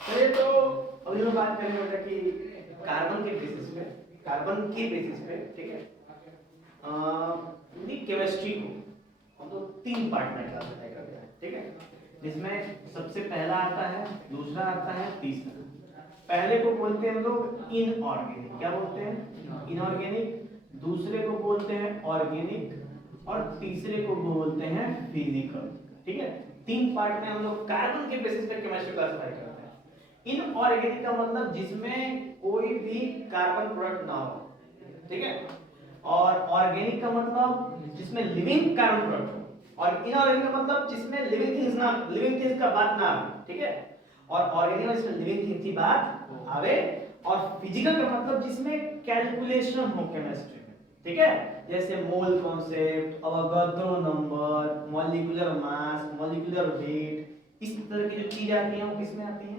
चलिए तो अभी हम बात करेंगे बेटा कि कार्बन के बेसिस पे ठीक है केमिस्ट्री को हम तो 3 पार्ट में क्लासिफाई करते हैं ठीक है, जिसमें सबसे पहला आता है, दूसरा आता है, तीसरा। पहले को बोलते हैं हम लोग इनऑर्गेनिक, क्या बोलते हैं? इनऑर्गेनिक। दूसरे को बोलते हैं ऑर्गेनिक और तीसरे को बोलते हैं फिजिकल। ठीक है, 3 पार्ट में हम लोग कार्बन के बेसिस पे केमिस्ट्री क्लासिफाई करते हैं। इनऑर्गेनिक का मतलब जिसमें कोई भी कार्बन प्रोडक्ट ना हो, ठीक है, और ऑर्गेनिक का मतलब जिसमें लिविंग कार्बन प्रोडक्ट हो, और इनऑर्गेनिक का मतलब जिसमें लिविंग थिंग्स का बात ना आवे, ठीक है, और ऑर्गेनिक में जिसमें लिविंग थिंग्स की बात आवे, और फिजिकल का मतलब जिसमें कैलकुलेशन हो केमिस्ट्री में, ठीक है, जैसे mole concept, Avogadro number, molecular mass, molecular weight, इस तरह की जो चीजें आती हैं वो किसमें आती हैं?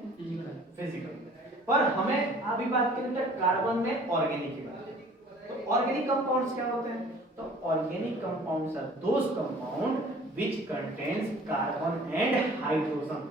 फिजिकल। पर हमें अभी बात करें तो कार्बन में ऑर्गेनिक की बात। तो ऑर्गेनिक कंपाउंड्स क्या होते हैं? तो organic compounds are those compound which contains carbon and hydrogen.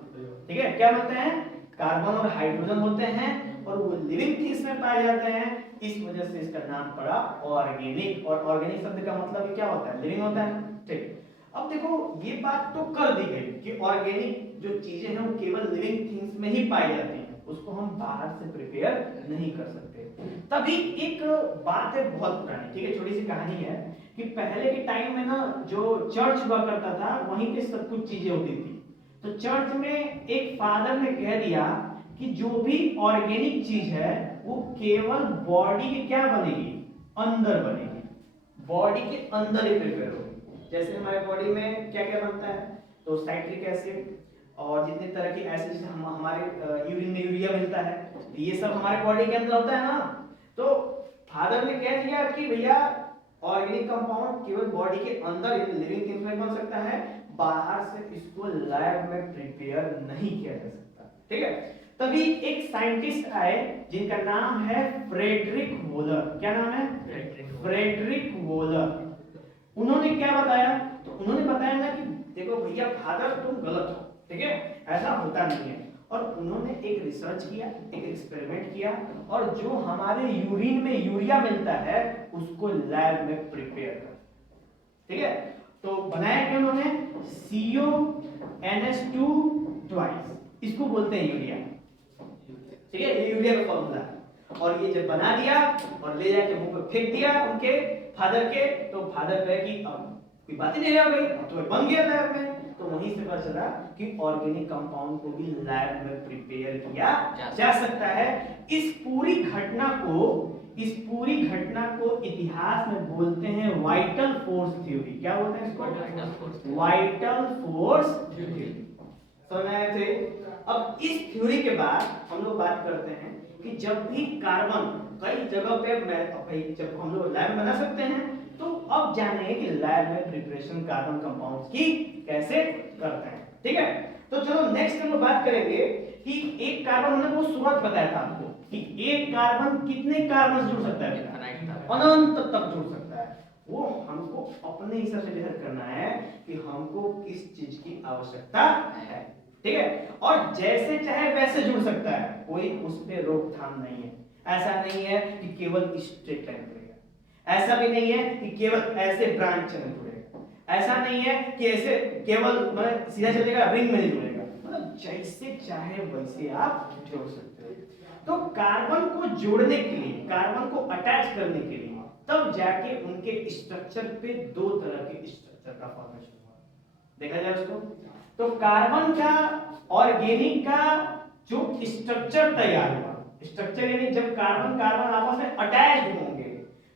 ठीक है, क्या बोलते हैं? कार्बन और हाइड्रोजन होते हैं, और वो लिविंग थिंग्स में पाए जाते हैं, इस वजह से इसका नाम पड़ा ऑर्गेनिक। और ऑर्गेनिक शब्द का मतलब क्या होता है? लिविंग होता है। ठीक, अब देखो ये बात तो कर दी गई कि ऑर्गेनिक जो चीजें हैं वो केवल लिविंग थिंग्स में ही पाई जाती हैं, उसको हम बाहर से प्रिपेयर नहीं कर सकते। तभी एक बात है बहुत पुरानी, ठीक है, छोटी सी कहानी है कि पहले के टाइम में ना जो चर्च हुआ करता था वहीं पे सब कुछ चीजें होती थी। तो चर्च में एक फादर ने कह दिया कि जो भी ऑर्गेनिक चीज है वो केवल बॉडी के क्या बनेगी? अंदर बनेगी, बॉडी के अंदर ही प्रिपेयर होगी। जैसे हमारे बॉडी में क्या क्या बनता है? तो साइट्रिक एसिड और जितने तरह की एसिड हमारे यूरिन में यूरिया मिलता है, ये सब हमारे बॉडी के अंदर होता है ना। तो फादर ने कह दिया कि भैया ऑर्गेनिक कंपाउंड केवल बॉडी के अंदर लिविंग थिंग्स में बन सकता है, बाहर से इसको लैब में प्रिपेयर नहीं किया जा सकता। ठीक है, तभी एक साइंटिस्ट आए जिनका नाम है फ्रेडरिक वोलर। क्या नाम है? Friedrich Wohler. उन्होंने क्या बताया? तो उन्होंने बताया ना कि देखो भैया फादर तुम गलत हो, ठीक है, ऐसा होता नहीं है। और उन्होंने एक रिसर्च किया, एक एक्सपेरिमेंट किया, और जो हमारे यूरिन में यूरिया मिलता है उसको लैब में प्रिपेयर कर, ठीक है। तो बनाया क्या उन्होंने? CONH2 ट्वाइस, इसको बोलते हैं यूरिया, ठीक है, ये यूरिया का फॉर्मूला है। और ये जब बना दिया और ले जाके मुंह पे फेंक दिया उनके फादर के, तो फादर कहे कि अब कोई बात ही नहीं रह गई, अब तो बन गया लैब में। तो वहीं से पता चला कि ऑर्गेनिक कंपाउंड को भी लैब में प्रिपेयर किया जा सकता है। इस पूरी घटना को इतिहास में बोलते हैं वाइटल फोर्स थ्योरी। क्या बोलते हैं इसको? Vital force theory. समझ आए थे? अब इस थ्योरी के बाद हम लोग बात करते हैं कि जब भी कार्बन कई जगह पे जब हम लोग लैब बना सकते हैं, तो अब जानेंगे कि लैब में प्रिपरेशन कार्बन कंपाउंड्स की कैसे करते हैं। ठीक है, तो चलो नेक्स्ट हम लोग बात करेंगे कि एक कार्बन, हमने बहुत शुरुआत बताया था आपको कि एक कार्बन कितने कार्बन से जुड़ सकता है? अनंत तक जुड़ सकता है। वो हमको अपने हिसाब से डिसाइड करना है कि हमको किस चीज की आवश्यकता है। ठीक है, और जैसे चाहे वैसे जुड़ सकता है, कोई उस पर रोकथाम नहीं है। ऐसा नहीं है कि केवल स्ट्रेट लाइन जुड़ेगा, ऐसा भी नहीं है कि केवल ऐसे ब्रांच में जुड़ेगा, ऐसा नहीं है कि ऐसे केवल मतलब सीधा चलेगा, रिंग में नहीं जुड़ेगा, मतलब जैसे चाहे वैसे आप जोड़ सकते हो। तो कार्बन को जोड़ने के लिए, कार्बन को अटैच करने के लिए तब जाके उनके स्ट्रक्चर पे 2 तरह के स्ट्रक्चर का फॉर्मेशन हुआ। देखा जाए उसको, तो कार्बन का ऑर्गेनिक का जो स्ट्रक्चर तैयार हुआ, स्ट्रक्चर यानी जब कार्बन कार्बन आपस में अटैच होंगे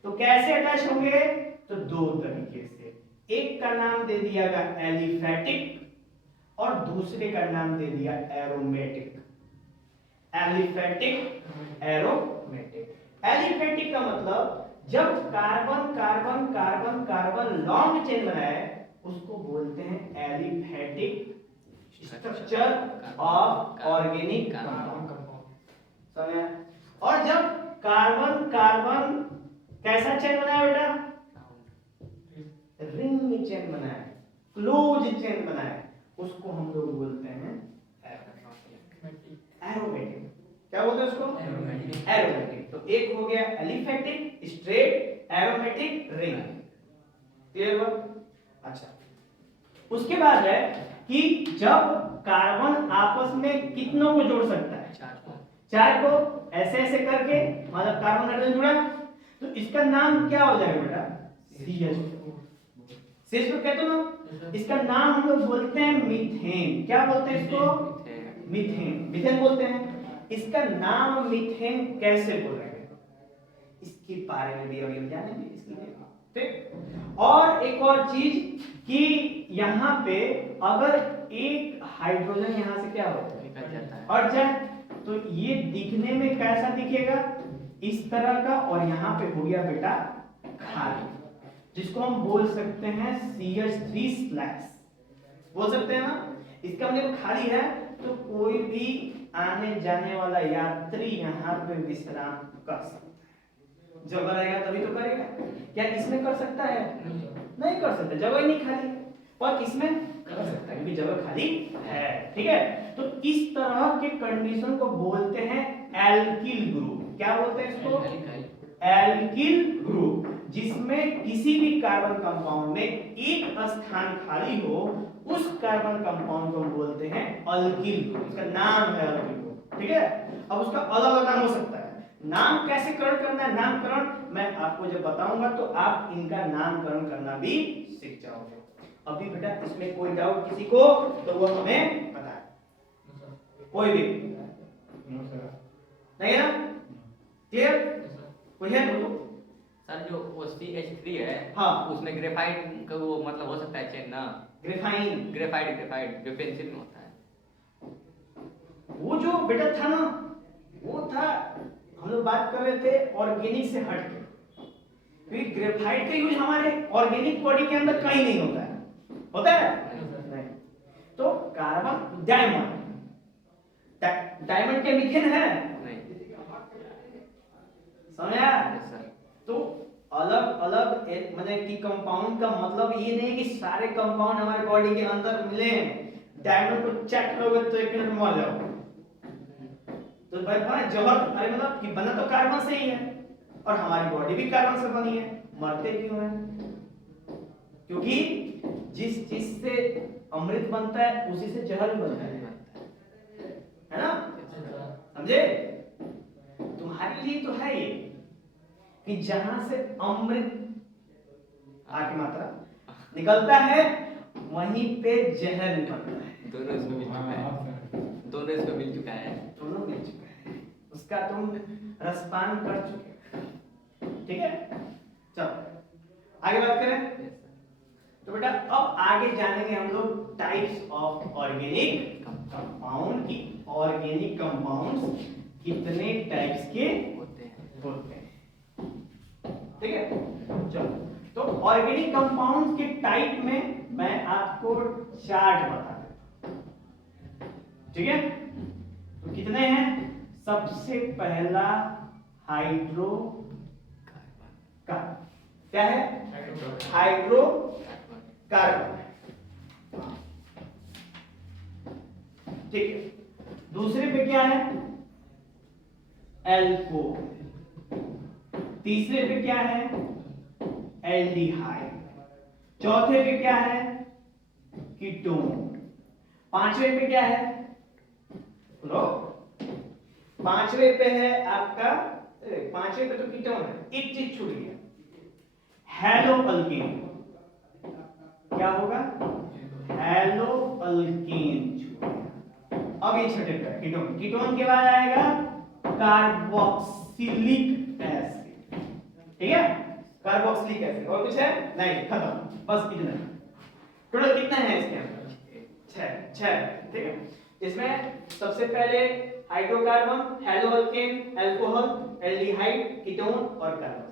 तो कैसे अटैच होंगे? तो 2 तरीके से। एक का नाम दे दिया गया एलिफैटिक और दूसरे का नाम दे दिया एरोमेटिक। Aliphatic, aromatic. एलिफैटिक का मतलब जब carbon carbon carbon carbon long chain बनाए उसको बोलते हैं aliphatic structure of organic compound. समझ? और जब कार्बन कार्बन कैसा चेन बनाया बेटा? रिंग चेन बनाया, क्लोज चेन बनाया, उसको हम लोग बोलते हैं एरोमेटिक। क्या बोलते हैं उसको? एरोमेटिक। तो एक हो गया aliphatic, straight, aromatic, ring. Clear हुआ? अच्छा, उसके बाद है कि जब कार्बन आपस में कितनों को जोड़ सकता है? चार को। ऐसे ऐसे करके मतलब कार्बन नाइट्रोजन जुड़ा, तो इसका नाम क्या हो जाएगा बेटा? CH4। CH4 कहते हो ना, इसका नाम हम लोग बोलते हैं मीथेन। क्या बोलते हैं इसको? मीथेन। मीथेन बोलते हैं। इसका नाम मीथेन कैसे बोलेंगे, इसके बारे में भी अभी हम जानेंगे इसके लिए। ठीक। और एक और चीज कि यहाँ पे अगर एक हाइड्रोजन यहाँ से क्या हो हट जाए तो ये दिखने में कैसा दिखेगा? इस तरह का। और यहाँ पे हो गया बेटा खाली, जिसको हम बोल सकते हैं CH3 बोल सकते हैं ना। इसका मतलब खाली है तो कोई भी आने जाने वाला यात्री यहाँ पे विश्राम कर सकता है। जगह रहेगा तभी तो करेगा। क्या इसमें कर सकता है? नहीं कर सकता, जगह ही नहीं खाली। और इसमें कर सकता है क्योंकि जगह खाली है। ठीक है, तो इस तरह के कंडीशन को बोलते हैं एल्किल ग्रुप। क्या बोलते हैं इसको? एल्किल ग्रुप, जिसमें किसी भी कार्बन कंपाउंड में एक स्थान खाली हो, उस कार्बन कंपाउंड को बोलते हैं अल्किल ग्रुप। उसका नाम है अल्किल ग्रुप। ठीक है, अब उसका अलग अलग नाम हो सकता है। नाम कैसे करण करना है, नामकरण मैं आपको जब बताऊंगा तो आप इनका नामकरण करना भी सीख जाओगे। अभी बेटा इसमें कोई डाउट किसी को तो वो हमें बताए, कोई भी नहीं है ना? क्लियर? कोई है बोलो सर? जो वो CH3 है, हाँ, उसमें ग्रेफाइट का वो मतलब हो सकता है चेन ना? ग्रेफाइन। ग्रेफाइट जो पेंसिल में होता है, वो जो बेटा था ना, वो था, हम लोग बात कर रहे थे ऑर्गेनिक से हट के, क्योंकि ग्रेफाइट का यूज हमारे ऑर्गेनिक बॉडी के अंदर कहीं नहीं होता है। होता है? नहीं। तो कार्बन डायमंड, डायमंड के मीथेन है नहीं समझा? सर। तो अलग अलग मतलब कि कंपाउंड का मतलब ये नहीं कि सारे कंपाउंड हमारे बॉडी के अंदर मिले। डायमंड को चेक करोगे तो एक मिनट में मर जाओगे। तो भाई बना जहर, अरे मतलब कि बना तो कार्बन से ही है और हमारी बॉडी भी कार्बन से बनी है, मरते क्यों हैं? क्योंकि जिस चीज से अमृत बनता है उसी से जहर बनता है ना? समझे? तुम्हारे लिए तो है ये कि जहां से अमृत आकी मात्रा निकलता है वहीं पे जहर निकलता है। दोनों इसमें मिल चुका है, दोनों इसमें मिल चुका है, दोनों मिल चुका है, उसका तुम रसपान कर चुके। ठीक है, चलो आगे बात करें। तो बेटा अब आगे जानेंगे हम लोग टाइप्स ऑफ ऑर्गेनिक कंपाउंड की। ऑर्गेनिक कंपाउंड्स कितने टाइप्स के होते हैं। ठीक है, चलो तो ऑर्गेनिक कंपाउंड्स के टाइप में मैं आपको चार्ट बता देता हूं। ठीक है, तो कितने हैं? सबसे पहला हाइड्रो कार्बन। क्या है? Hydro carbon. ठीक है, दूसरे पे क्या है? एल्कोहल। तीसरे पे क्या है? एल्डिहाइड। चौथे पे क्या है? कीटोन। पांचवे पे क्या है? लो, पांचवे पे है आपका, पांचवे पे तो कीटोन है, एक चीज छूट गया, हेलो अल्केन। क्या होगा? हेलो अल्केन छूट गया। अब ये छठे पे कीटोन। कीटोन के बाद आएगा कार्बोक्सिलिक एसिड। ठीक है, कार्बोक्सिलिक एसिड। और कुछ है? नहीं, खत्म, बस इतना। टोटल कितना है इसके अंदर? छह। ठीक है, इसमें सबसे पहले hydrocarbon, hello alkane, alcohol, aldehyde, ketone और कार्बन।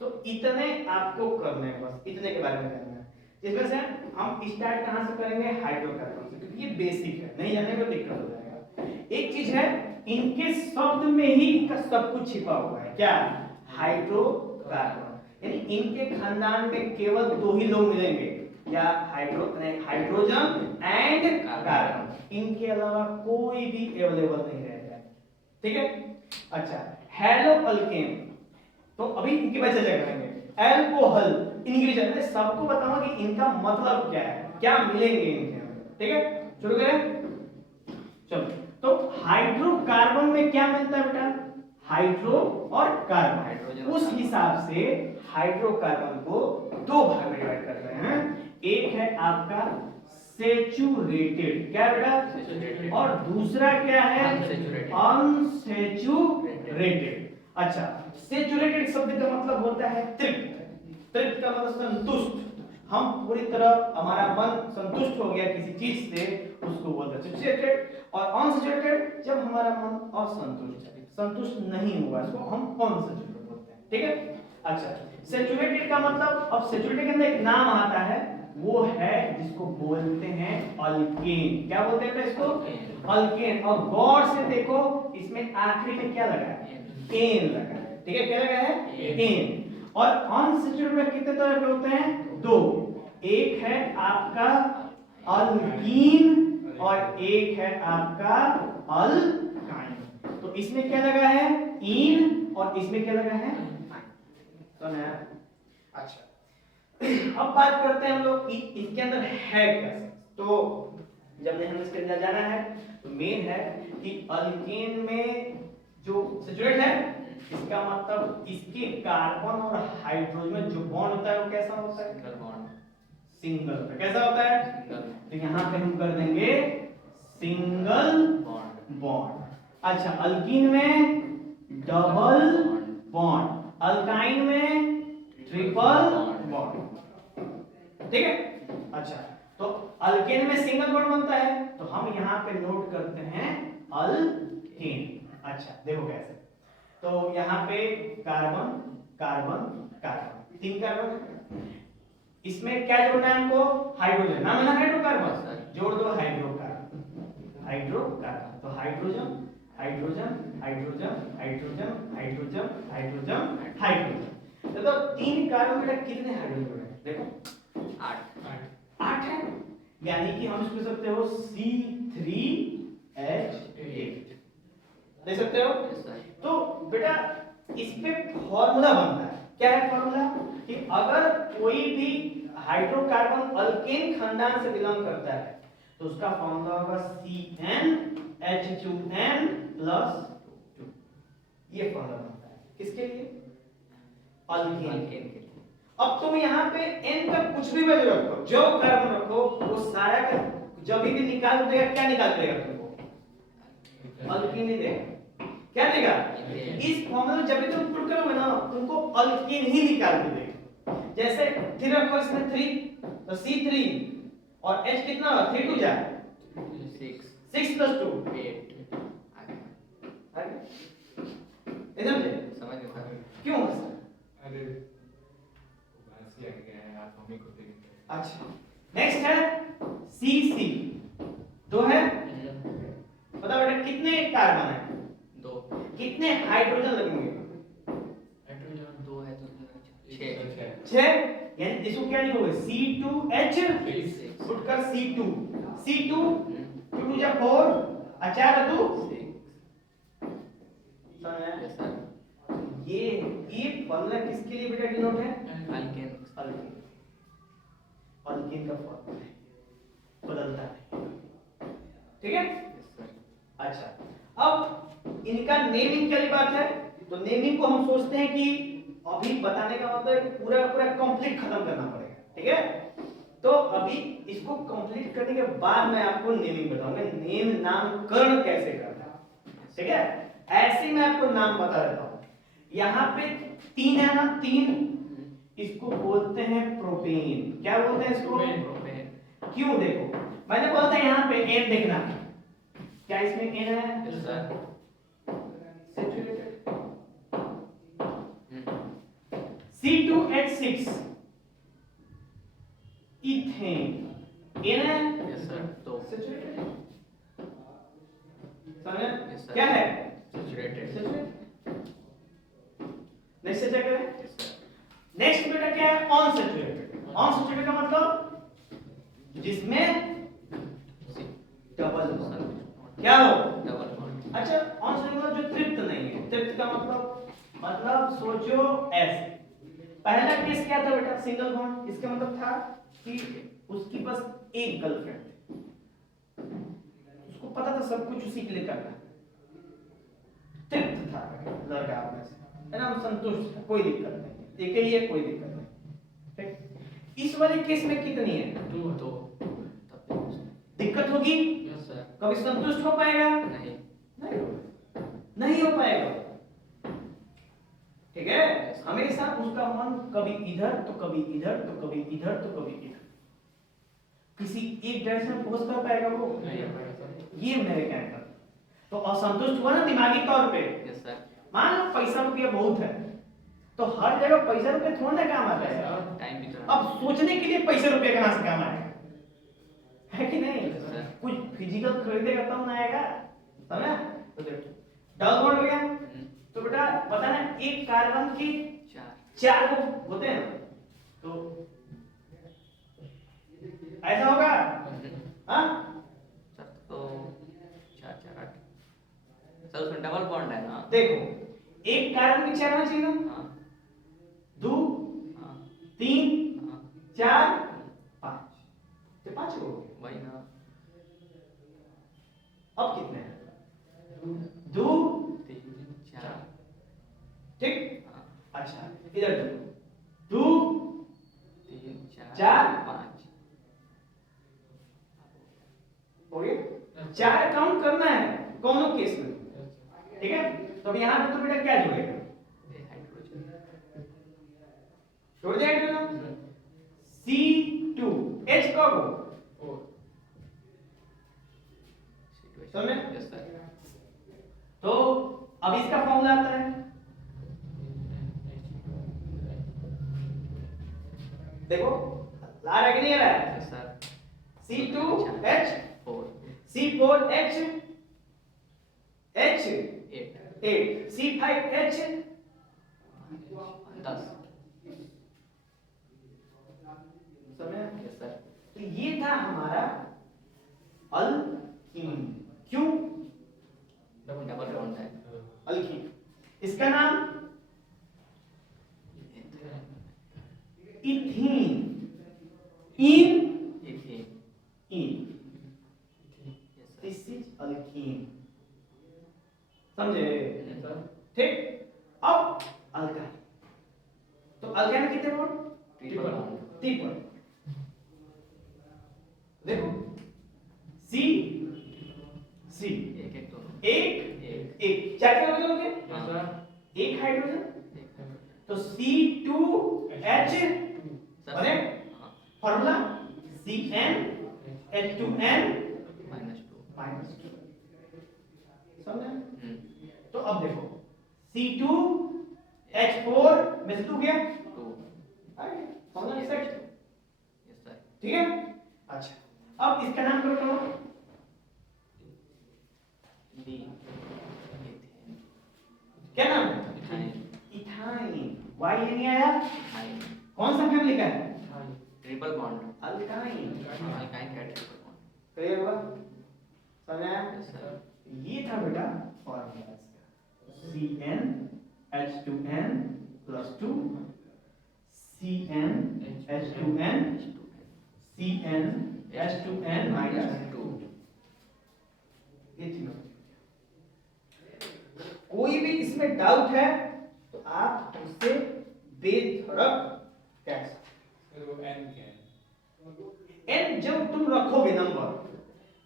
तो इतने आपको करने हैं, बस इतने के बारे में जानना है। जिसमें से हम स्टार्ट कहां से करेंगे? हाइड्रोकार्बन से, क्योंकि ये बेसिक है, नहीं जाने में दिक्कत हो जाएगा। एक चीज है, इनके शब्द में ही इनका सब कुछ छिपा हुआ है। क्या? हाइड्रोकार्बन। यानी इनके खानदान में केवल दो ही लोग मिलेंगे, या हाइड्रोजन एंड कार्बन। इनके अलावा कोई भी अवेलेबल नहीं रहेगा। ठीक है। अच्छा, हेलो अल्केन, तो अभी इनके बारे में चर्चा करेंगे। एल्कोहल, इनके मैं सबको बताऊंगा कि इनका मतलब क्या है, क्या मिलेंगे इनके अंदर, ठीक है। शुरू करें, चलो। तो हाइड्रोकार्बन में क्या मिलता है बेटा, हाइड्रो और कार्बन, उस हिसाब से हाइड्रोकार्बन को दो भाग में डिवाइड करते हैं। एक है आपका सेचुरेटेड, क्या बेटा, और दूसरा क्या है, अनसेचुरेटेड। अच्छा, सेचुरेटेड शब्द का मतलब होता है तृप्त, तृप्त का मतलब संतुष्ट, हम पूरी तरह हमारा मन संतुष्ट हो गया किसी चीज से, उसको बोलते हैं सेचुरेटेड। और अनसेचुरेटेड जब हमारा मन असंतुष्ट है, संतुष्ट नहीं हुआ, इसको हम अनसेचुरेटेड बोलते हैं, ठीक है। अच्छा, सेचुरेटेड का मतलब, अब सेचुरेटेड के अंदर एक नाम आता है, वो है जिसको बोलते हैं अल्केन। क्या बोलते हैं इसको, अल्केन। और गौर से देखो, इसमें आखिरी में क्या लगा है, एन लगा है, ठीक है। क्या लगा है, एन। और अनसेचुरेटेड में कितने तरह के होते हैं, दो। एक है आपका अल्कीन और एक है आपका अल्काइन। तो इसमें क्या लगा है, इन, और इसमें क्या लगा है, तो ना। अच्छा, अब बात करते हैं हम लोग कि इसके अंदर है क्या। तो जब हम इसके अंदर जाना है, तो मेन है कि अल्केन में जो सेचुरेट है, इसका मतलब इसके कार्बन और हाइड्रोजन में जो बॉन्ड होता है वो कैसा होता है, सिंगल होता है। कैसा होता है, तो यहाँ पे हम कर देंगे सिंगल बॉन्ड। अच्छा, अल्कीन में डबल बॉन्ड, अल्काइन में ट्रिपल बॉन्ड, ठीक है। अच्छा, तो अल्केन में सिंगल बॉन्ड बनता है, तो हम यहाँ पे नोट करते हैं अल्केन। अच्छा, देखो कैसे, तो यहाँ पे कार्बन कार्बन कार्बन, तीन कार्बन, इसमें क्या जोड़ना है हमको, हाइड्रोजन, नाम है ना हाइड्रोकार्बन, जोड़ दो हाइड्रोकार्बन, हाइड्रोकार्बन। तो hydrogen hydrogen hydrogen hydrogen hydrogen hydrogen hydrogen. तो तीन कार्बन में कितने हाइड्रोजन है, देखो 8 है, यानी कि हम इसको सकते हो C3H8 देख सकते हो। तो बेटा इस पे फॉर्मूला बनता है, क्या है फॉर्मूला, कि अगर कोई भी हाइड्रोकार्बन अल्केन खानदान से बिलोंग करता है, तो उसका फॉर्मूला होगा CnH2n+2। ये फॉर्मूला बनता है किसके लिए, अल्केन के लिए। अब तुम यहाँ पे n का कुछ भी वैल्यू रखो, जो कार्बन रखो, वो सारा का जब भी निकाल देगा, क्या निकाल देगा तुमको, अल्कीन ही देगा। क्या देगा, इस फॉर्मूला जब भी तुम पुट करोगे ना, तुमको अल्कीन ही निकाल के देगा। जैसे 3 रखो, इसमें 3, तो C3 और H कितना होगा, 3 2 जा 6 + 2 8। समझ गए क्यों सर, अरे बस ये क्या है, आप हमें को देंगे। अच्छा, नेक्स्ट है CC, 2 है, पता बेटा कितने कार्बन है, 2, कितने हाइड्रोजन लगेंगे, हाइड्रोजन 2 है तो 6, यानी इसको क्या लिखोगे, C2H, पुट कर C2, C2 2 जा 4, 4 2 ये फॉर्मूला किसके लिए बेटा डिनोट है, अल्केन अल्कीन का फॉर्मूला है, बदलता नहीं, ठीक है। अच्छा, अब इनका नेमिंग की बात है, तो नेमिंग को हम सोचते हैं कि अभी बताने का मतलब पूरा कंप्लीट खत्म करना पड़ेगा, ठीक है। तो अभी इसको कंप्लीट करने के बाद मैं आपको नेमिंग बताऊंगा, नेम नामकरण कैसे करना है, ठीक है। ऐसे मैं आपको नाम बता देता हूं। यहाँ पे 3 है ना, 3, इसको बोलते हैं प्रोपेन। क्या बोलते हैं इसको, प्रोपेन। क्यों, देखो मैंने बोला था यहाँ पे N देखना, क्या इसमें N है, सेचुरेटेड। C2H6 इथेन, N है, यस सर, तो सेचुरेटेड, समझ क्या है, सैचुरेटेड। नेक्स्ट चेक करें, नेक्स्ट बेटा क्या है, अनसैचुरेटेड। अनसैचुरेटेड का मतलब जिसमें डबल, क्या हो, डबल बॉन्ड। अच्छा अनस्टेबल जो तृप्त नहीं है, तृप्त का मतलब सोचो ऐसे। पहला केस क्या था बेटा, सिंगल बॉन्ड, इसका मतलब था कि उसकी बस एक गर्लफ्रेंड थी, उसको पता था सब कुछ उसी के लिए करना, तृप्त था लड़का अपने से, है ना, संतुष्ट था, कोई दिक्कत नहीं, एक ही है, कोई दिक्कत नहीं, ठीक। इस वाले केस में कितनी है, तो दिक्कत होगी, यस सर। कभी संतुष्ट हो पाएगा, नहीं। नहीं हो पाएगा, ठीक है। हमेशा उसका मन कभी इधर तो कभी इधर तो कभी इधर तो कभी इधर, किसी एक डायरेक्शन में फोकस कर पाएगा वो नहीं हो पाएगा सर। ये मेरे कहने का तो असंतुष्ट हुआ ना दिमागी तौर पे। Yes sir. मान लो पैसा रुपया बहुत है तो हर जगह पैसा रुपया थोड़ा ना काम आता है, टाइम भी तो अब सोचने के लिए पैसा रुपया कहां से काम आएगा, है कि नहीं, Yes, sir. कुछ फिजिकल खरीदेगा तब ना आएगा, समझा। तो देखो डबल बॉन्ड हो गया, तो बेटा पता ना एक कार्बन की चार को होते हैं, तो ऐसा होगा, हाँ सर तो 4 4 8 सर उसमें डबल बॉन्ड है ना। देखो एक कार्बन की चार होना चाहिए ना, हाँ 2 हाँ 3 हाँ 4 5, तो 5 हो गए। वही ना। अब कितने हैं, 2 3 4 ठीक, हाँ अच्छा इधर 2 3 4 चार 5 हो गया, 4 काउंट करना है दोनों केस में, ठीक है। तो अब यहाँ पे तो बेटा क्या जुड़ेगा, हाइड्रोजन जोड़ जाएगा ना, C2H कब हो, समझे? Yes sir. तो अब इसका फॉर्मूला आता है, देखो आ रहा है कि नहीं आ रहा है, yes sir. C2H 4 C4H 8 8 C5H 10 समझे। Yes sir. तो ये था हमारा अल्कीन, क्यों डबल बॉन्ड है। अल्कीन, इसका नाम ethene, in ethane. In, yes sir. This is alkyne, समझे, सर ठीक। अब अल्काइन, तो अल्काइन में कितने बॉन्ड, ट्रिपल बॉन्ड। ट्रिपल, देखो सी सी एक एक दोनों एक एक एक चार क्या हो गए, यस सर। एक हाइड्रोजन, एक तो C2H बने, हाँ फॉर्मूला CnH2n -2 समझे। हम्म तो अब देखो C2H4 में से 2 गया, 2 आ गया फॉर्मूला सेट, यस सर। ठीक है। अच्छा अब इसका नाम करो, डी क्या नाम है, इथाइन इथाइन, वाई नहीं आया, इथाइन कौन सा फैमिली का है, ट्रिपल बॉन्ड। अल्काइन, अल्काइन का ट्रिपल बॉन्ड। क्लियर हुआ, समझ आया। Yes sir. ये था बेटा फॉर्मूला इसका, CnH2n + 2 CnH2n CnH2n -2 इतना। कोई भी इसमें डाउट है तो आप उससे बेधड़क कह सकते सर वो एन क्या है? हैं। एन जब तुम रखोगे नंबर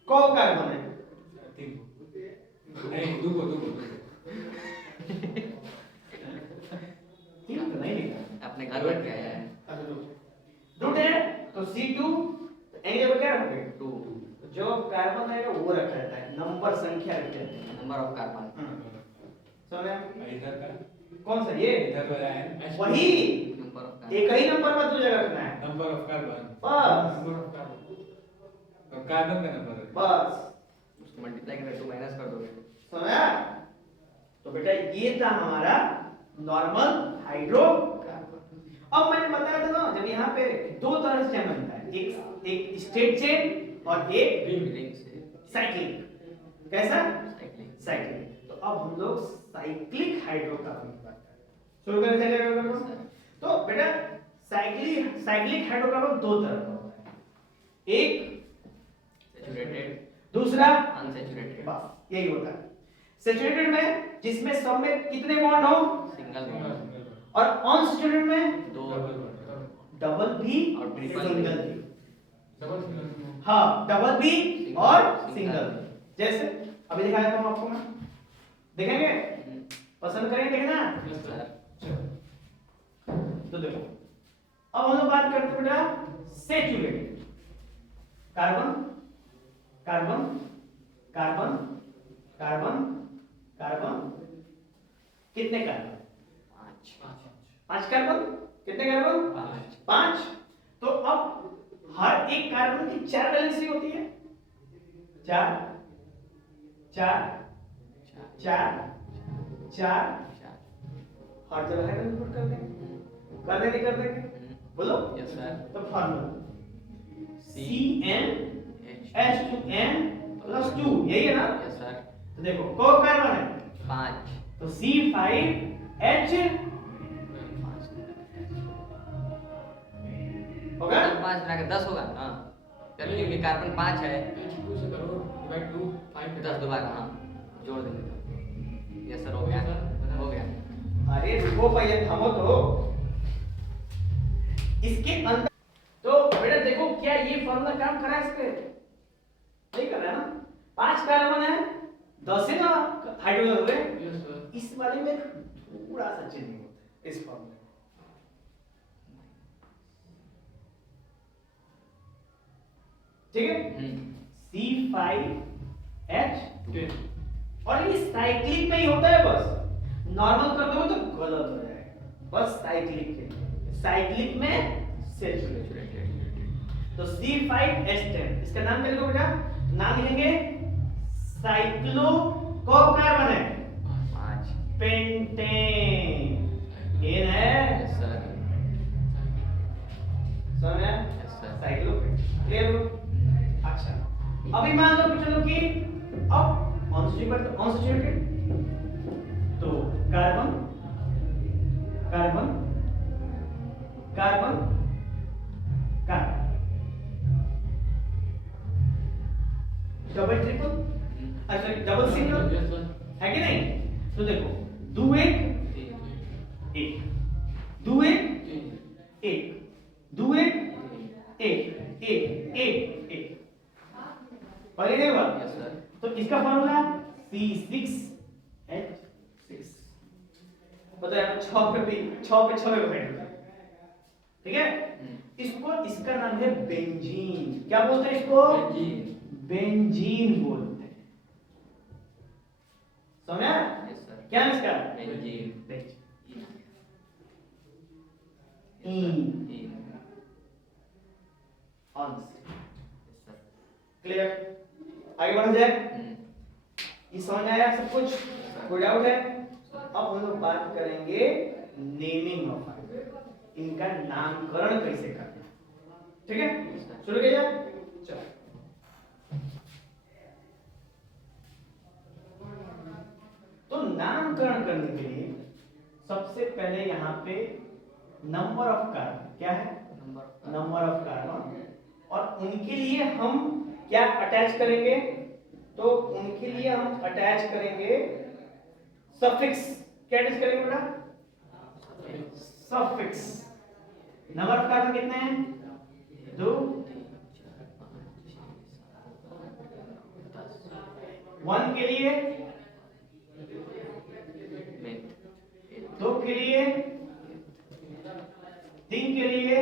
कौ कार्बन है, तीन नहीं दो को तीन तो नहीं लिखा, अपने घर बैठ के आया है। रूट है तो C2, तो एन जब क्या रखोगे, 2 जो कार्बन आएगा वो रखा रहता है, नंबर संख्या रखते हैं। Number of carbon. समझ, इधर का कौन सा ये, इधर वाला है वही नंबर ऑफ एक कार्बन। ही नंबर पर दो जगह रखना है, नंबर ऑफ कार्बन, बस नंबर ऑफ कार्बन और कार्बन का नंबर है। बस, उसको मल्टीप्लाई करके 2 माइनस कर दोगे। समझा। तो बेटा ये था हमारा नॉर्मल हाइड्रोकार्बन। अब मैंने बताया था ना, जब यहाँ पे दो तरह से चेन बनता है, एक स्ट्रेट चेन और एक रिंग से साइक्लिक, कैसा साइक्लिंग। साइक्लिक। तो अब हम लोग साइक्लिक हाइड्रोकार्बन की बात करें। शुरू करें साइक्लिक हाइड्रोकार्बन। तो बेटा साइक्लिक हाइड्रोकार्बन दो तरह का होता है, एक सैचुरेटेड, दूसरा अनसैचुरेटेड। बस यही होता है। सैचुरेटेड में जिसमें सब में कितने बॉन्ड हो, सिंगल बॉन्ड, और अनसैचुरेटेड में दो डबल भी और और ट्रिपल सिंगल भी। भी। हाँ, डबल भी और सिंगल भी। जैसे अभी दिखा देता हूँ आपको मैं, देखेंगे, पसंद करेंगे देखना। तो देखो अब हम लोग बात करते हैं बेटा saturated. Carbon carbon carbon carbon carbon, कितने कार्बन? पांच कार्बन। कितने कार्बन? पांच। तो अब हर एक कार्बन की चार वैलेंसी होती है, चार चार चार चार। हर जगह है नोट कर देंगे, कर देंगे कर देंगे, बोलो। Yes sir. तो फार्मूला CnH2n+2, यही है ना? Yes sir. तो देखो को कार्बन है 5, तो C5H होगा। 5 मिला के 10 होगा ना, क्योंकि कार्बन 5 है, 10 दोबारा, हाँ जोड़ देंगे। यस सर, हो गया हो गया। अरे रुको भैया, थमो तो। इसके अंदर तो बेटा देखो क्या ये फॉर्मूला काम कर रहा है, इस पे नहीं कर रहा है ना। 5 कार्बन है, 10 है ना हाइड्रोजन है। इस वाले में थोड़ा सा चेंज होता है इस फॉर्मूले में, ठीक है। C5H, और ये साइक्लिक में ही होता है, बस नॉर्मल कर दोगे तो गलत हो जाएगा। बस साइक्लिक के लिए, साइक्लिक में सैचुरेटेड। तो C5H10, इसका नाम क्या लिखोगे बेटा? नाम लिखेंगे साइक्लो को कार्बन है 5। पेंटेन, एन है। Yes sir. समझ में? Yes sir. साइक्लो क्लियर हो? अच्छा, अभी मान लो कि चलो कि अब अनसैचुरेटेड, तो carbon carbon carbon carbon, double triple, अच्छा डबल सिंगल है कि नहीं? तो देखो दो एक एक, दो एक एक, दो एक एक एक एक एक, और ये बात। Yes sir. तो इसका फॉर्मूला C6H6, बताओ यहाँ 6 पे भी 6 पे 6 पे बैठ गया, ठीक है। इसको, इसका नाम है बेंजीन। क्या बोलते हैं इसको? बेंजीन बोलते हैं। समझा? Yes sir. क्या है इसका? बेंजीन। In clear? आगे बढ़ा जाए। ये समझ में आया सब कुछ? कोई डाउट है? अब हम लोग बात करेंगे नेमिंग ऑफ, इनका नामकरण कैसे करना, ठीक है। शुरू किया जाए। चलो, तो नामकरण करने के लिए सबसे पहले यहाँ पे नंबर ऑफ कार्बन, क्या है? नंबर ऑफ कार्बन, और उनके लिए हम क्या अटैच करेंगे? तो उनके लिए हम अटैच करेंगे सफिक्स। क्या अटैच करेंगे बेटा? सफिक्स। नंबर ऑफ कार्बन कितने हैं? 2। 1 के लिए, 2 के लिए, 3 के लिए,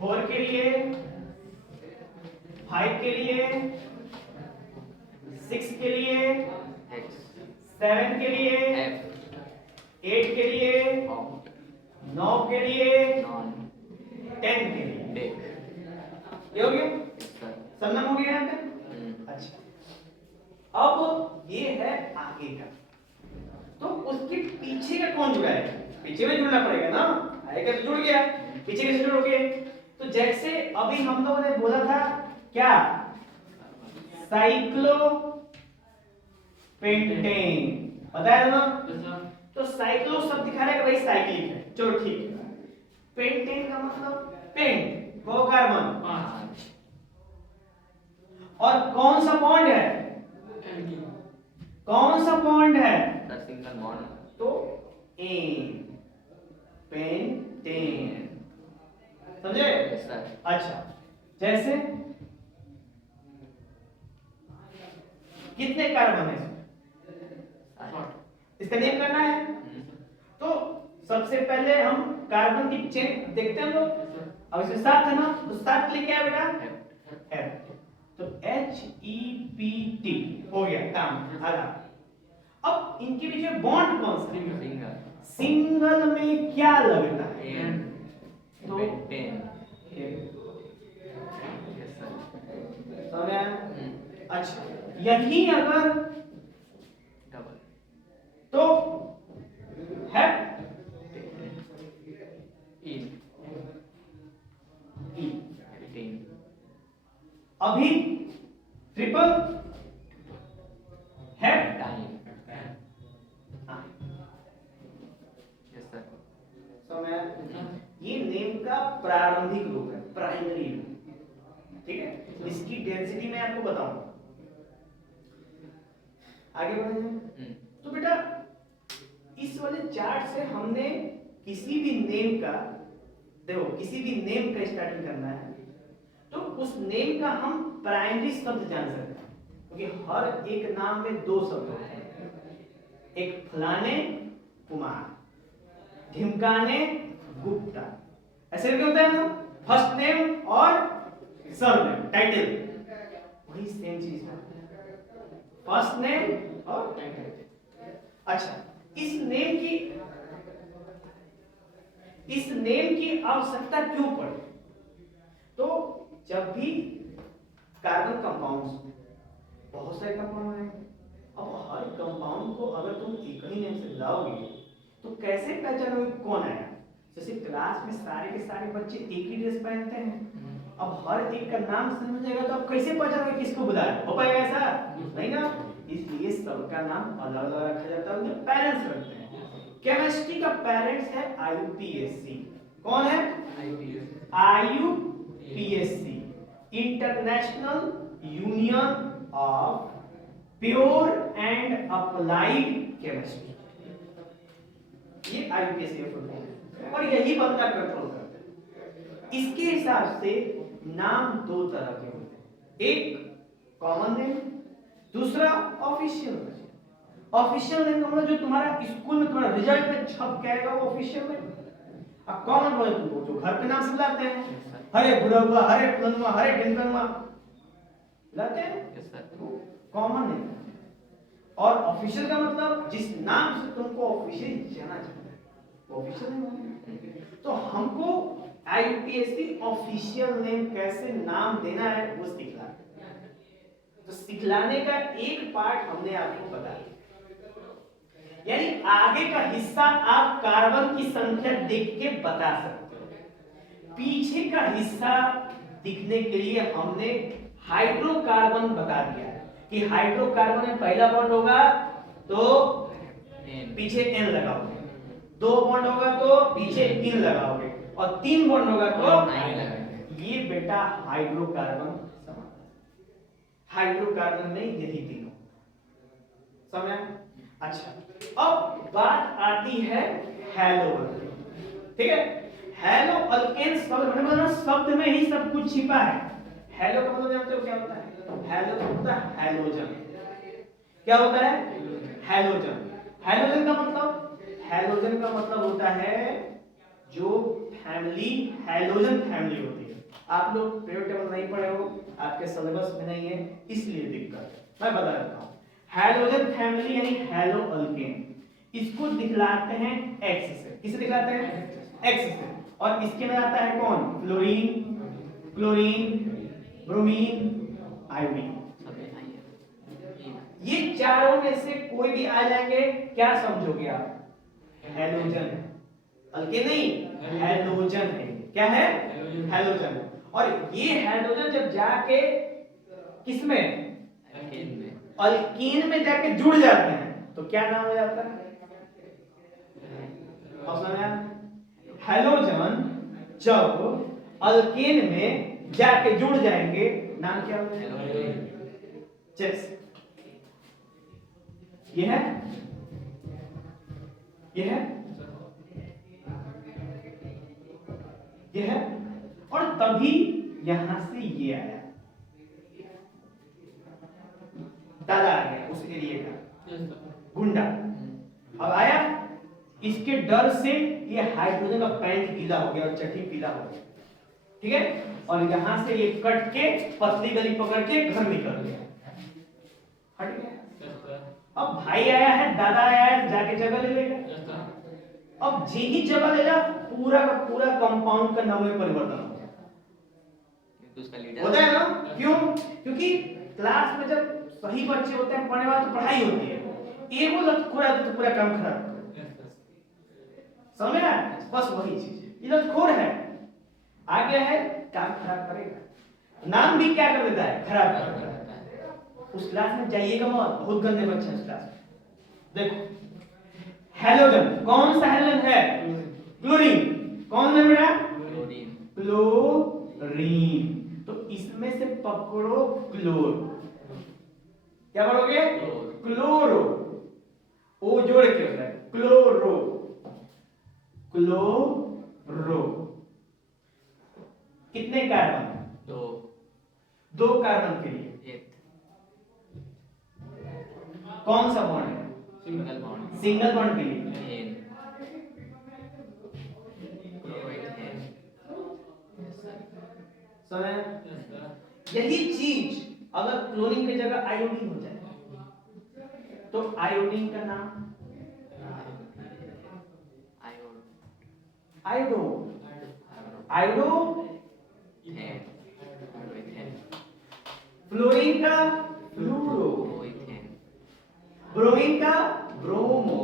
4 के लिए, 5 के लिए, 6 के लिए, 7 के लिए, 8 के लिए, 9 के लिए, 10 के लिए। ये हो गया? सब नाम हो गया यहाँ पे? अच्छा, अब ये है आगे का, तो उसके पीछे का कौन जुड़ा है? पीछे में जुड़ना पड़ेगा ना, आगे का तो जुड़ गया, पीछे कैसे जुड़ोगे? तो जैसे अभी हम लोगों ने बोला था क्या, साइक्लो पेंटेन, बताया ना। तो साइक्लो शब्द दिखा रहा है कि भाई साइक्लिक है, चलो ठीक है। पेंटेन का मतलब पेंट, वो कार्बन, और कौन सा बॉन्ड है, कौन सा बॉन्ड है, सर सिंगल बॉन्ड। तो एन, पेंटेन, समझे। Yes sir. अच्छा, जैसे कितने कार्बन है इसमें, इसका नेम करना है। तो सबसे पहले हम कार्बन की चेन देखते हैं लोग। अब इसमें 7 है ना, तो 7 के लिए क्या है बेटा, है। तो HEPT हो गया काम आधा। अब इनके बीच में बॉन्ड कौन सा है, सिंगल। सिंगल में क्या लगता है, एन। तो पेंटेन। एक। Yes sir. समझ में आया? अच्छा, यही अगर डबल। तो है इन। E, eighteen. अभी ट्रिपल है टाइम। Yes sir. ये नेम का प्रारंभिक रूप है, प्राइमरी रूप, ठीक है। इसकी डेंसिटी मैं आपको बताऊंगा, आगे बढ़ेंगे। तो बेटा इस वाले चार्ट से हमने किसी भी नेम का, देखो किसी भी नेम का स्टार्टिंग करना है तो उस नेम का हम प्राइमरी शब्द जान सकते हैं, क्योंकि हर एक नाम में 2 शब्द होते हैं, एक फलाने कुमार, ढिमकाने गुप्ता, ऐसे भी होता है ना, फर्स्ट नेम और सरनेम, टाइटल, वही सेम चीज है, फर्स्ट नेम और टाइटल। अच्छा, इस नेम की आवश्यकता क्यों पड़ी, तो जब भी कार्बन कंपाउंड्स, बहुत सारे कंपाउंड हैं, अब हर कंपाउंड को अगर तुम एक ही नेम से लाओगे तो कैसे पहचानोगे कौन आया। जैसे क्लास में सारे के सारे बच्चे एक ही ड्रेस पहनते हैं, अब हर एक का नाम समझेगा तो अब कैसे पहचानोगे किसको बुला रहे हो पाएगा ऐसा नहीं ना, इसलिए सबका नाम अलग अलग रखा जाता है, उनके पेरेंट्स रखते हैं। केमिस्ट्री का पेरेंट्स है IUPAC, कौन है, IUPAC, international union of pure and applied chemistry, ये IUPAC है और यही बंदा कंट्रोल करता है। इसके हिसाब से नाम 2 तरह के होते हैं, एक कॉमन नेम, दूसरा ऑफिशियल नेम। ऑफिशियल नेम का मतलब जो तुम्हारा स्कूल में तुम्हारा रिजल्ट में छप के आएगा वो ऑफिशियल नेम। अब कॉमन नेम जो घर पे नाम से बुलाते हैं, हरे बुढ़वा, हरे फलनुआ, हरे ढिमकनुआ बुलाते हैं, यस सर। Common name. और ऑफिशियल का मतलब जिस नाम से तुमको ऑफिशियल जाना जाता है वो ऑफिशियल नेम। तो हमको IUPAC ऑफिशियल नेम कैसे नाम देना है वो सिखला, तो सिखलाने का एक पार्ट हमने आपको बताया, यानी आगे का हिस्सा आप कार्बन की संख्या देख के बता सकते हो, पीछे का हिस्सा दिखने के लिए हमने हाइड्रोकार्बन बता दिया कि हाइड्रोकार्बन में पहला बॉन्ड होगा तो पीछे N लगाओगे, 2 बॉन्ड होगा तो पीछे 3 लगाओगे, और 3 बॉन्ड होगा तो 9 लगाओगे। ये बेटा हाइड्रोकार्बन, हाइड्रोकार्बन में यही तीनों समझ। अच्छा, अब बात आती है हैलो अल्केन, ठीक है। हैलो अल्केन शब्द मैंने बोला शब्द में ही सब कुछ छिपा है। हैलो का मतलब जानते हो क्या होता है, हैलो का होता है हैलोजन, क्या होता है, हैलोजन। हैलोजन का मतलब, हैलोजन का मतलब होता है जो फैमिली, हैलोजन फैमिली होती है। आप लोग पीरियड टेबल नहीं पढ़े हो, आपके सिलेबस में नहीं है, इसलिए दिक्कत है, मैं बता देता हूं। हैलोजन फैमिली यानी हैलो अल्केन, इसको दिखलाते हैं X से, किसे दिखलाते हैं, X से, और इसके में आता है कौन, फ्लोरीन, क्लोरीन, ब्रोमीन, आयोडीन। ये चारों में से कोई भी आ जाएंगे, क्या समझोगे आप, हैलोजन है, अल्केन नहीं, हैलोजन है, क्या है, हैलोजन। और ये हैलोजन जब जाके किसमें, अल्कीन में जाके जुड़ जाते हैं तो क्या नाम हो जाता है? ऑप्शन है हैलोजन जब अल्केन में जाके जुड़ जाएंगे नाम क्या होगा? चेस। ये है ये है और तभी यहां से ये आया, दादा आ गया उस एरिया का गुंडा। अब आया, इसके डर से ये हाइड्रोजन का पैंट गीला हो गया और चड्डी पीला हो गया, ठीक है, और यहां से ये कट के पतली गली पकड़ के घर निकल गया, हट गया। अब भाई आया है, दादा आया है, जाके जगह ले लेगा। अब जी ही जगह ले जा, पूरा का पूरा कंपाउंड का नाम में परिवर्तन हो गया, होता है ना? क्यों? क्योंकि क्लास में जब सही बच्चे होते हैं, पढ़ने वाले तो पढ़ाई होती है, एक वो लतखोर है तो पूरा काम खराब, समझ रहा है? बस वही चीज है, ये लतखोर है, आ गया है, काम खराब करेगा, नाम भी क्या कर देता है? खराब कर देता है। उस क्लास में जाइएगा मत, बहुत गंदे बच्चे हैं उस क्लास में। देखो हैलोजन, कौन सा हैलोजन है? क्लोरीन। कौन है बेटा? क्लोरीन। तो इसमें से पकड़ो क्लोर, क्या पढ़ोगे? क्लोरो, ओ जोड़ के होता है क्लोरो, क्लोरो। कितने कार्बन? दो कार्बन के लिए कौन सा बॉन्ड है? सिंगल बॉन्ड के लिए समझ? यही चीज अगर क्लोरीन की जगह आयोडीन हो जाए तो आयोडीन का नाम आयोडो, आयोडो। फ्लोरीन का फ्लूरो, ब्रोमीन का ब्रोमो।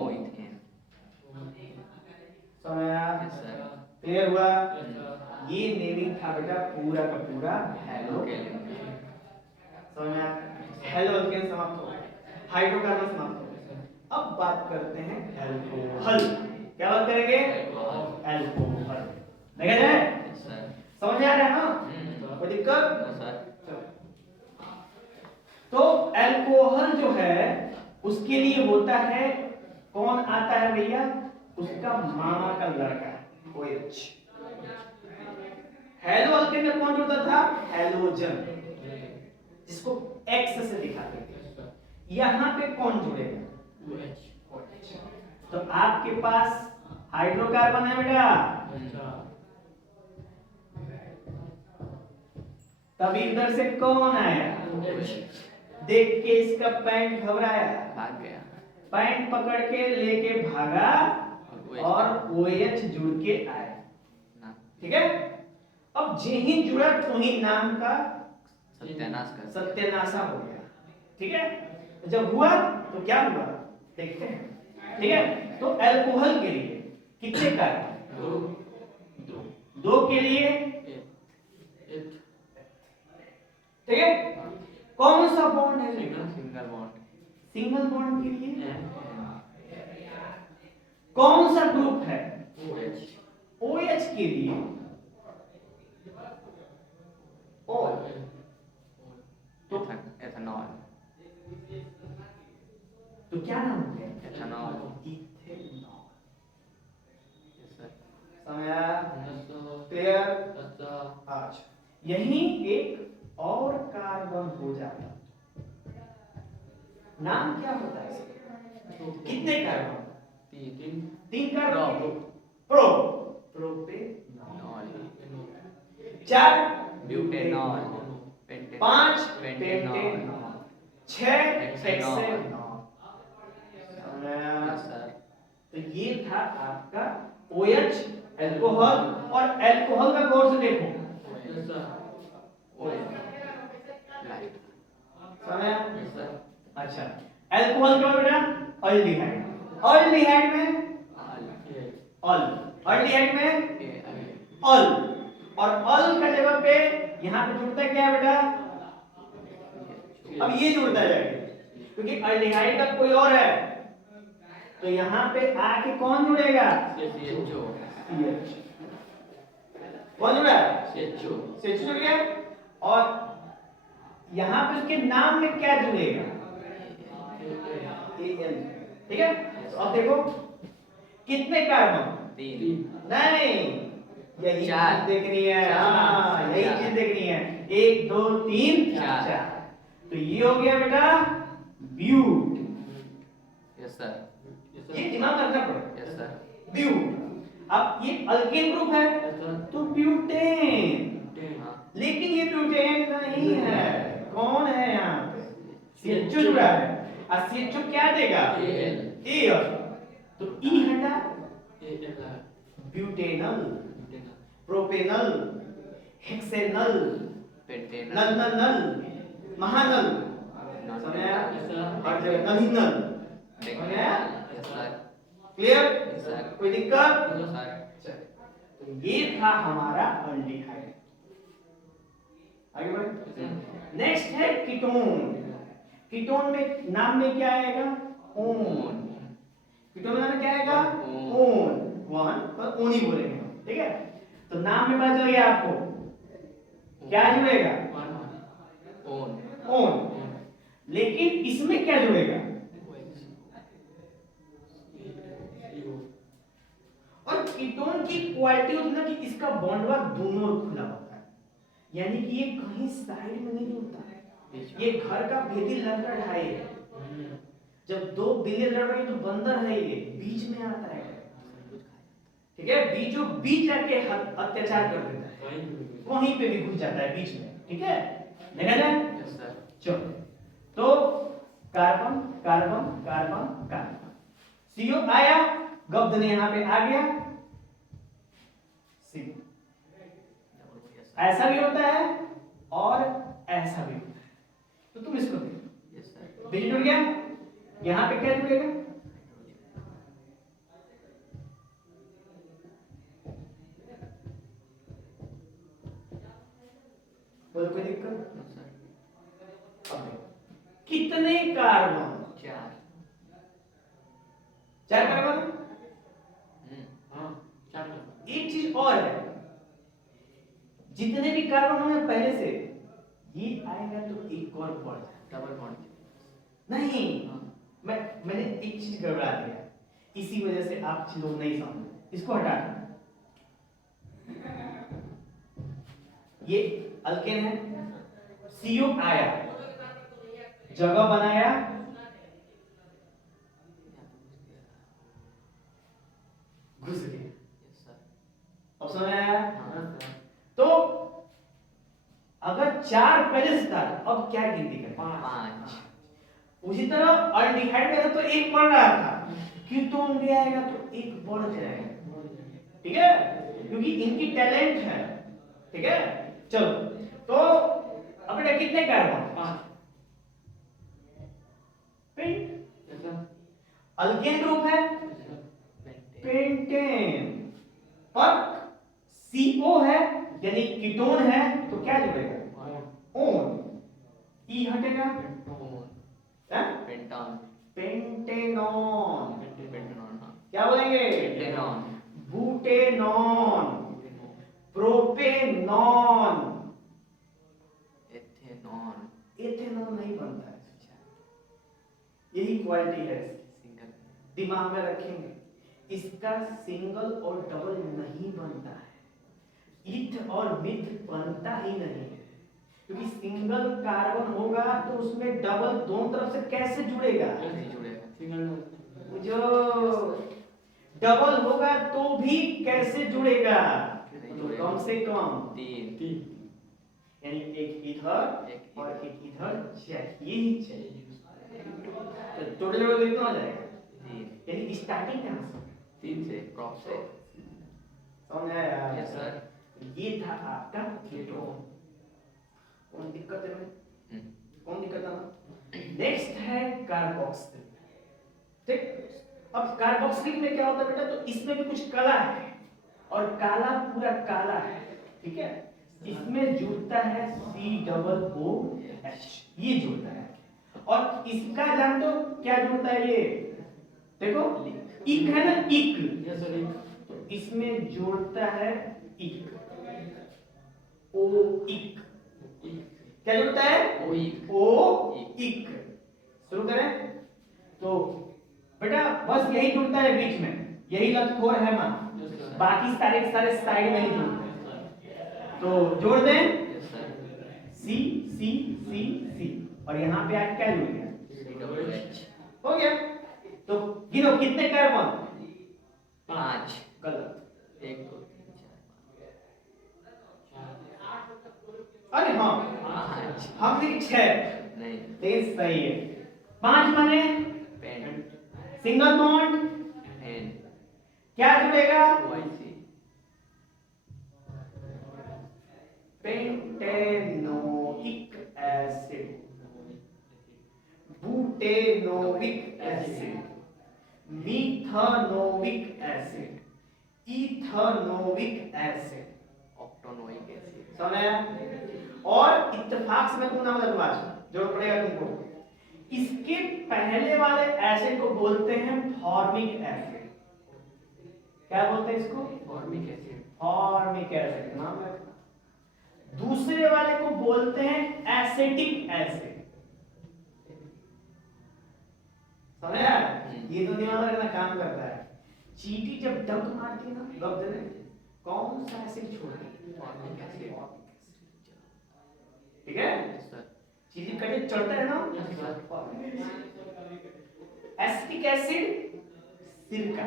क्लियर हुआ? ये नेमिंग था बेटा पूरा का पूरा हेलो, हेलो अल्केन समाप्त हो, हाइड्रोकार्बन समाप्त हो। अब बात करते हैं अल्कोहल। क्या बात करेंगे? अल्कोहल। देखा जाए, समझ आ रहा है ना? कोई दिक्कत? तो अल्कोहल जो है उसके लिए होता है, कौन आता है भैया? उसका मामा का लड़का OH। हेलो अल्केन में कौन जुड़ता था? हैलोजन, जिसको X से दिखाते हैं। यहां पे कौन जुड़ेगा? OH। तो आपके पास हाइड्रोकार्बन है बेटा, तभी इधर से कौन आया? देख के इसका पैंट घबराया, भाग गया, पैंट पकड़ के लेके भागा और OH जुड़ के आया, ठीक है। अब जे ही जुड़ा तो ही नाम का सत्यानाशा हो गया, ठीक है। जब हुआ तो क्या हुआ देखते हैं, ठीक है। तो अल्कोहल के लिए कितने कार्बन? दो के लिए, ठीक है। कौन सा बॉन्ड है? Single bond. सिंगल बॉन्ड के लिए कौन सा ग्रुप है? OH के लिए O, तो एथेनॉल, तो क्या नाम हो गया? एथेनॉल। इथेनॉल। क्लियर? अच्छा, यही एक और कार्बन हो जाता, नाम क्या होता है इसका? कितने कार्बन? तीन carbon. Pro, propanol. 4 butanol, 5 pentanol, 6 hexanol. तो ये था आपका OH अल्कोहल। और अल्कोहल का गौर से देखो, अच्छा अल्कोहल का बेटा अल्डिहाइड, अल्डिहाइड में अल, अल्डिहाइड में अल, और अल का जगह पे यहां पे जुड़ता है क्या बेटा? अब ये जुड़ता जाएगा, क्योंकि अल्डिहाइड का कोई और है, तो यहाँ पे आके कौन जुड़ेगा? CHO CH। कौन जुड़ा? CHO CH जुड़ गया। और यहाँ पे उसके नाम में क्या जुड़ेगा? AL। ठीक है, तो अब देखो कितने कार्बन? 3 नहीं, यही चार। चीज देखनी है। चार। हाँ, यही चार। चीज देखनी है। 1 2 3 चार। 4। तो ये हो गया बेटा ब्यूट। यस सर ये दिमाग में रखना पड़ेगा। Yes sir but. अब ये अल्केन ग्रुप है तो ब्यूटेन, हाँ लेकिन ये ब्यूटेन नहीं है। कौन है यहाँ पे? CHO जुड़ा है। और CHO क्या देगा? AL। तो E हटा, ब्यूटेनल, प्रोपेनल, हेक्सेनल, पेंटेनल नल नल नल, महानल, समझ आया? हर जगह नल ही नल। समझ आया? Yes sir clear? Yes sir कोई दिक्कत? यस सर तो ये था हमारा अल्डिहाइड। आगे बढ़े। नेक्स्ट है कीटोन। कीटोन में नाम में क्या आएगा? ओन। कीटोन में नाम में क्या आएगा? ओन। वन पर ओन ही बोलेंगे हम, ठीक है? तो नाम में पता चल गया आपको क्या जुड़ेगा? Own own. लेकिन इसमें क्या जुड़ेगा? और कीटोन की क्वालिटी होती है ना कि इसका बॉन्ड वार दोनों ओर खुला होता है, यानी कि ये कहीं साइड में नहीं होता है। ये घर का भेदी लड़का ढाई है। जब दो बिल्ली लड़ रही तो बंदर है, ये बीच में आता है। ठीक है, बीचों बीच आके अत्याचार कर देता है, कहीं पे भी घुस जाता है बीच में। ठीक है, देखा जाए। यस सर चलो, तो carbon carbon carbon carbon, CO आया, गब्ध ने यहाँ पे आ गया C। ऐसा भी होता है और ऐसा भी होता है, तो तुम इसको देखो। यस सर बीच जुड़ गया, यहाँ पे क्या जुड़ेगा? बोलो कोई दिक्कत? नो सर अब देखो, कितने कार्बन? 4 चार कार्बन। हाँ एक चीज और है, जितने भी कार्बन होंगे पहले से, ये आएगा तो एक और बढ़ जाएगा। डबल बॉन्ड नहीं, हाँ मैंने एक चीज गड़बड़ा दिया, इसी वजह से आप लोग नहीं समझे। इसको हटा दो। ये अल्केन है, CO आया, जगह बनाया, घुस गया। यस सर अब समझ में आया? हाँ तो अगर 4 पहले से था, अब क्या गिनती करें? 5 उसी तरह अल्डिहाइड में तो 1 बढ़ रहा था, कीटोन भी आएगा तो 1 बढ़ जाएगा। ठीक है, क्योंकि इनकी टैलेंट है। ठीक है, चलो, तो अब बेटा कितने कार्बन? 5। अल्केन ग्रुप है, पेंटेन, पर CO है यानी कीटोन है, तो क्या जुड़ेगा? ओन। E हटेगा, पेंटॉन पेंटेनॉन। पेंटेनॉन हाँ क्या बोलेंगे? Pentanone बुटेनॉन, propanone. एथेनॉन एथेनॉन नहीं बनता है। यही क्वालिटी है इसकी। सिंगल दिमाग में रखेंगे, इसका सिंगल और डबल नहीं बनता है, इथ और मिथ बनता ही नहीं है, क्योंकि सिंगल कार्बन होगा तो उसमें डबल दोनों तरफ से कैसे जुड़ेगा? नहीं जुड़ेगा जो डबल होगा तो भी कैसे जुड़ेगा? नहीं तो जुड़ेगा। कम से कम 3 यानी एक इधर एक और एक इधर चाहिए ही चाहिए। तो टोटल जोड़ कितना हो जाएगा? 3 यानी स्टार्टिंग कहाँ से? 3 से क्रॉप से समझ आया? यस सर ये था आपका कीटोन। कौन दिक्कत है भाई? कौन दिक्कत है? नेक्स्ट है कार्बोक्सिलिक। ठीक, अब कार्बोक्सिलिक में क्या होता है बेटा? तो इसमें भी कुछ कला है, और काला पूरा काला है। ठीक है, इसमें जुड़ता है COOH, ये जुड़ता है। और इसका जान तो क्या जुड़ता है ये, देखो इक है ना, इक, तो इसमें जोड़ता है इक, ओ इक, क्या जुड़ता है, ओ इक। शुरू करें तो बेटा बस यही जुड़ता है बीच में, यही लतखोर है मां, बाकी सारे सारे साइड में ही जुड़ते हैं। तो जोड़ दें सी सी सी सी, और यहाँ पे आज क्या जुड़ गया, हो गया। तो गिनो कितने कार्बन, 5, गलत, 1 2 3 4 अरे हाँ 5 हम लिखे 6, नहीं, तेज सही है। 5 माने पेन सिंगल बॉन्ड, एन क्या जुड़ेगा, OIC pentanoic acid, butanoic acid, methanoic acid, ethanoic acid, octanoic acid. समझ आया। और इत्तेफाक से मैं तुम नाम बता दूं, जरूरत पड़ेगा तुमको, इसके पहले वाले एसिड को बोलते हैं फॉर्मिक एसिड। क्या बोलते हैं इसको, फॉर्मिक एसिड। फॉर्मिक एसिड नाम रखना। दूसरे वाले को बोलते हैं एसिटिक एसिड, समझा। ये तो दिमाग में रखना काम करता है। चींटी जब डंक मारती है ना, गब देने कौन सा एसिड छोड़ती है, फॉर्मिक एसिड। ठीक है। Yes sir. चींटी कटे चढ़ता है ना, यस सर। एसिटिक एसिड सिरका,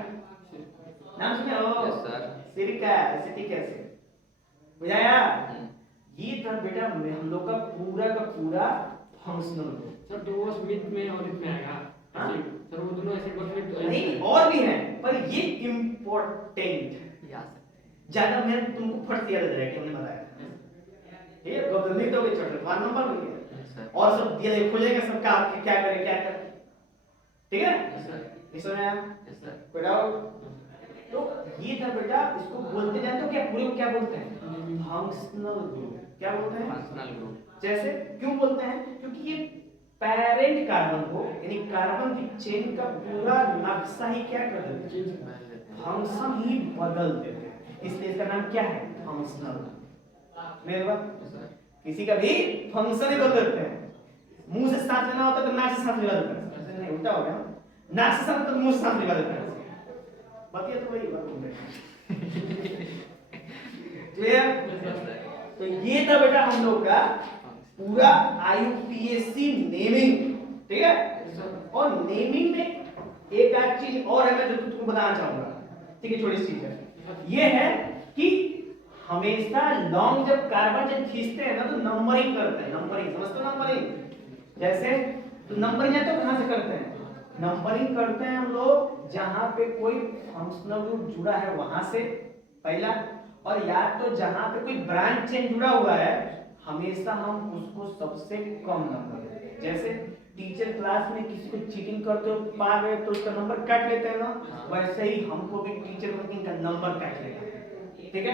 नाम सुने हो, यस सर। सिरका एसिटिक एसिड, बुझाया। ये था बेटा हम लोग का पूरा फंक्शनल ग्रुप। सर तो वो स्मिथ में और इसमें आएगा हाँ? सर वो दोनों ऐसे बस में नहीं और भी हैं, पर ये इम्पोर्टेंट, या सकते हैं। ज्यादा मैं तुमको फट से याद आ जाएगा कि हमने बताया, ठीक है। गवर्नमेंट तो छोटे 5 नंबर हो गया, यस सर। और सब दिए खुलेगा सबका, आपके क्या करें, ठीक है। Yes sir. इसमें आया यस सर। कोई डाउट। तो ये था बेटा, इसको बोलते जानते हो क्या, पूरे को क्या बोलते हैं, फंक्शनल ग्रुप। क्या बोलते हैं, फंक्शनल ग्रुप। जैसे क्यों बोलते हैं, क्योंकि ये पेरेंट कार्बन को, यानी कार्बन की चेन का पूरा नक्शा ही क्या कर देते हैं, फंक्शन ही बदल देते हैं, इसलिए इसका नाम क्या है, फंक्शनल। मेरे बात, यस सर। किसी का भी फंक्शन ही बदल देते हैं। मुंह से सांस लेना होता है तो नाक से सांस लेना देते हैं, ऐसे नहीं उल्टा हो गया ना, नाक से सांस तो मुंह से सांस लेना देते हैं। बात ये तो वही बात बोल रहे हैं, क्लियर। Yes sir. तो ये था बेटा हम लोग का पूरा IUPAC नेमिंग, ठीक है। और नेमिंग में एक आध चीज और है मैं जो तुमको बताना चाहूंगा, ठीक है, छोटी सी चीज है। ये है कि हमेशा लॉन्ग जब कार्बन जब खींचते हैं ना तो नंबरिंग करते हैं, नंबरिंग समझते हो, नंबरिंग जैसे, तो नंबरिंग या तो कहां से करते हैं, नंबरिंग करते हैं हम लोग जहां पे कोई फंक्शनल ग्रुप जुड़ा है वहां से पहला, और या तो जहां पे कोई ब्रांच चेन जुड़ा हुआ है हमेशा हम उसको सबसे कम नंबर देते हैं। जैसे टीचर क्लास में किसी को चीटिंग करते हो पा गए तो उसका नंबर काट लेते हैं ना, वैसे ही हमको भी टीचर वर्किंग का नंबर काट लेगा, ठीक है।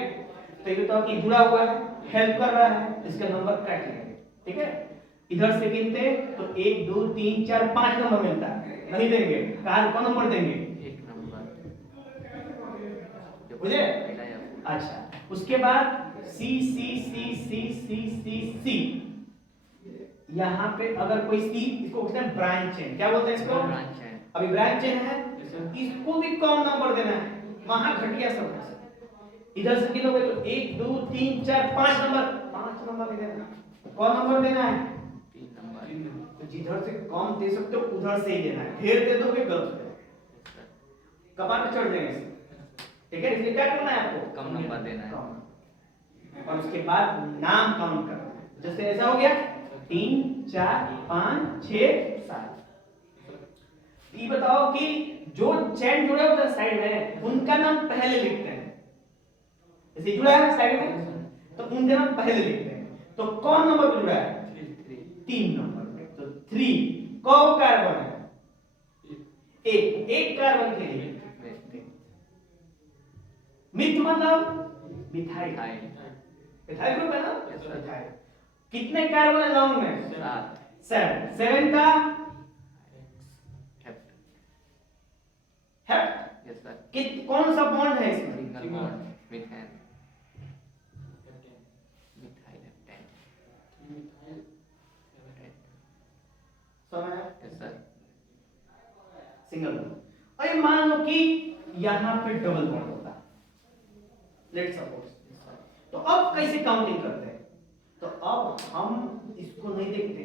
तो ये बताओ कि जुड़ा हुआ है, हेल्प कर रहा है, इसका नंबर काट लेंगे, ठीक है। इधर से गिनते तो 1 2 3 4 5 नंबर मिलता है, नहीं देंगे, कहां कौन नंबर देंगे, 1 नंबर बुझे। पहला या अच्छा, उसके बाद सी सी सी सी सी सी सी, यहाँ पे अगर कोई सी, इसको बोलते हैं ब्रांच चेन, क्या बोलते हैं इसको, ब्रांच है। अभी ब्रांच चेन है, इसको भी कम नंबर देना है, वहां घटिया सब है। इधर से गिनोगे तो 1 2 3 4 5 नंबर, 5 नंबर नहीं देना, कौन नंबर देना है, 3 नंबर। तो जिधर से कम दे सकते हो उधर से ही देना है, ढेर दे दोगे गलत है, कपार पे चढ़ जाएंगे, ठीक है। इसलिए क्या करना है आपको, कम नंबर देना है। और उसके बाद नाम काउंट करना है, जैसे ऐसा हो गया 3 4 5 6 7। ये बताओ कि जो चैन जुड़े होते हैं साइड में उनका नाम पहले लिखते हैं, जैसे जुड़ा है साइड में तो उनका नाम पहले लिखते हैं, तो कौन नंबर पे जुड़ा है, 3 नंबर पे, तो 3 कौ कार्बन है, एक कार्बन के लिए मिथ मतलब मिथाइल, मिथाइल ग्रुप है ना, मिथाइल। कितने कार्बन है लॉन्ग में, 7 7 का कि कौन सा बॉन्ड है इसमें? Single bond methane methyl heptane. समझ आया? Yes sir. Single bond. और ये मान लो कि यहां पे डबल बॉन्ड होता है, लेट्स सपोज। तो अब कैसे काउंटिंग करते हैं? तो अब हम इसको नहीं देखते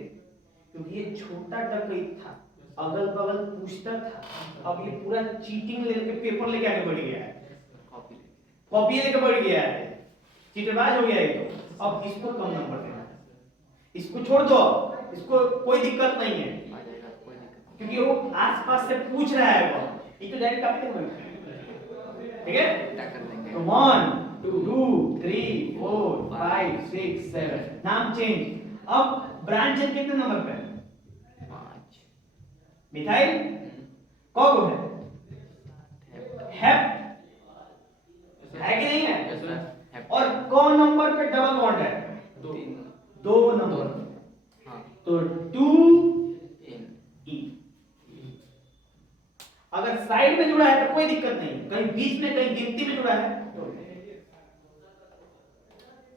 क्योंकि ये छोटा डकैत था, अगल बगल पूछता था, अब ये पूरा चीटिंग लेके पेपर लेके आगे बढ़ गया है, कॉपी लेके बढ़ गया है, चीटरबाज हो गया है। तो अब इसको कम नंबर देना है, इसको छोड़ दो, इसको कोई दिक्कत नहीं है क्योंकि वो आसपास से पूछ रहा है, वो ये तो डायरेक्ट कॉपी करेंगे, ठीक है? तो 1 2 3 4 5 6 7 नाम चेंज। अब ब्रांच कितने नंबर पे है? 5। मिथाइल कौन है? हेप है कि नहीं है? Yes sir. और कौन नंबर पे डबल बॉन्ड है? 2 नंबर। हाँ। तो 2 इन ई। अगर साइड में जुड़ा है तो कोई दिक्कत नहीं, कहीं बीच में कहीं गिनती में जुड़ा है तो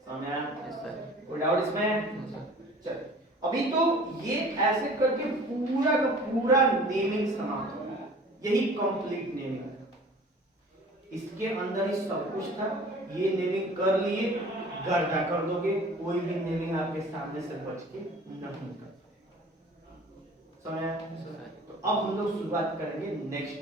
समझ आया? Yes sir. कोई डाउट इसमें? चल अभी तो ये ऐसे करके पूरा का पूरा नेमिंग समाप्त हो गया, यही कंप्लीट नेमिंग था। इसके अंदर ही सब कुछ था, ये नेमिंग कर लिए, गर्दा कर दोगे, कोई भी नेमिंग आपके सामने से बच के नहीं कर सकता। समझ आया? तो अब हम लोग शुरुआत करेंगे नेक्स्ट